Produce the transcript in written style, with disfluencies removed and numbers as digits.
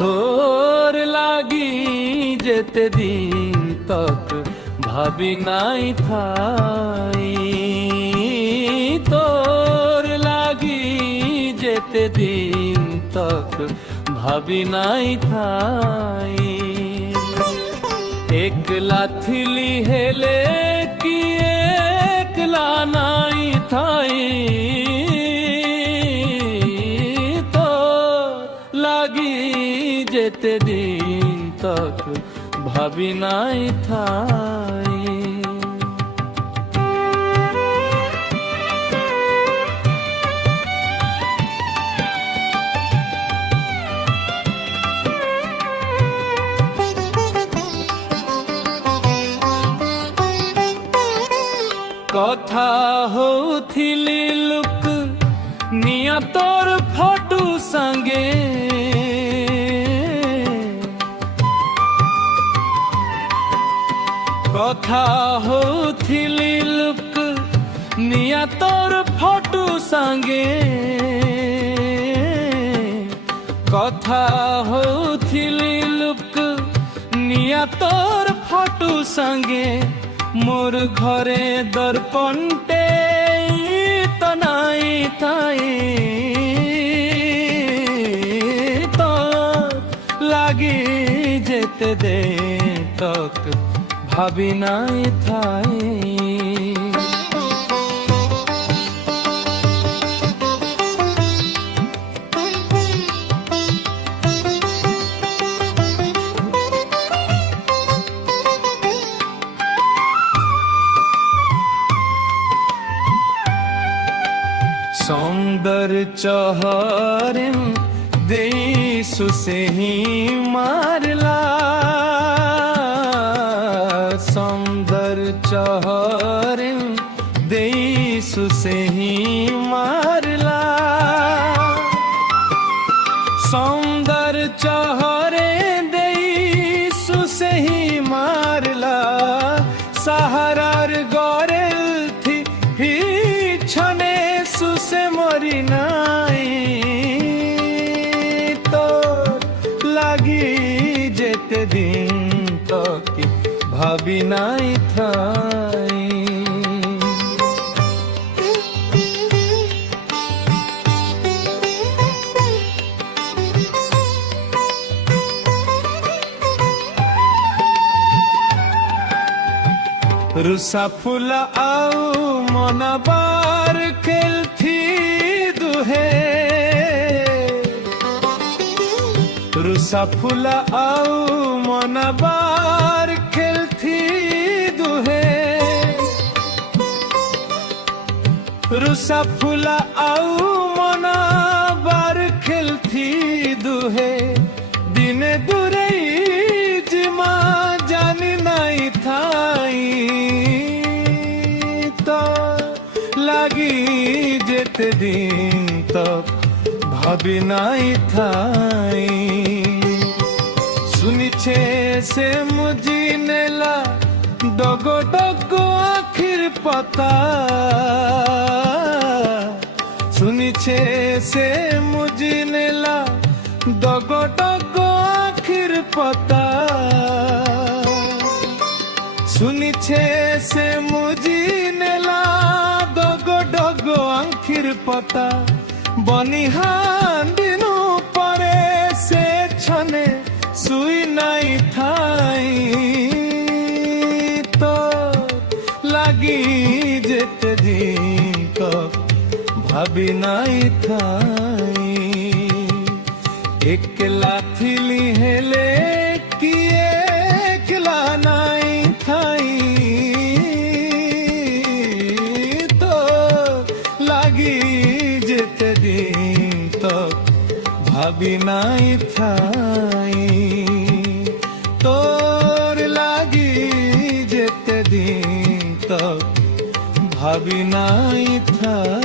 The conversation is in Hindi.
তোর লাগি যেতে দিন তক ভাবি নাই থাই, তোর লাগি যেতে দিন তক ভাবি নাই থাই। একলা থিলি হেলে কি একলা নাই থাই, তোর লাগি যেতে দিন তক ভাবি নাই থাই। কথা হউথিলি লুক নিয়া তোর ফটো সঙ্গে, কথা হউথিলি লুক নিয়া তোর ফটো সঙ্গে, কথা হউথিলি লুক নিয়া তোর ফটো সঙ্গে। মোর ঘরে দর্পণটে তো নাই তাই, তো লাগি যেতে দে তক ভাবি নাই থাই। सौंदर्य चहरें देसु से ही मारला, सौंदर्य चहरें देसु से ही मारला, सौंदर्य चहरे देसु से ही मारला। सहारार गौरेल थी ही छने सुसे मरी नाई, तो লাগি যেতে দিন তকি ভাবি নাই থাই। रुसा फुला आउ मनाबार खेलथी दुहे, रुसा फुला आउ मनाबार खेलथी दुहे, रुसा फुला आउ मनाबार खेलथी दुहे। दिने दूरे जिमा जानी नहीं थाई, तो লাগি যেতে দিন তক ভাবি নাই থাই। শুনিছে সে মুজি নেলা ডগো ডগো আখির পাতা, শুনিছে সে মুজি নেলা ডগো ডগো আখির পাতা, শুনিছে সে মুজি নেলা ডগো ডগো আখির পাতা। বনিহান দিনু পরে সে ছনে শুই নাই থাই, তো লাগি যেতে দিন তক ভাবি নাই থাই। একলা থিলি হেলে কি একলা নাই থাই, তো লাগি যেতে দিন তক ভাবি নাই থাই, তোর লাগি যেতে দিন তক ভাবি নাই থাই।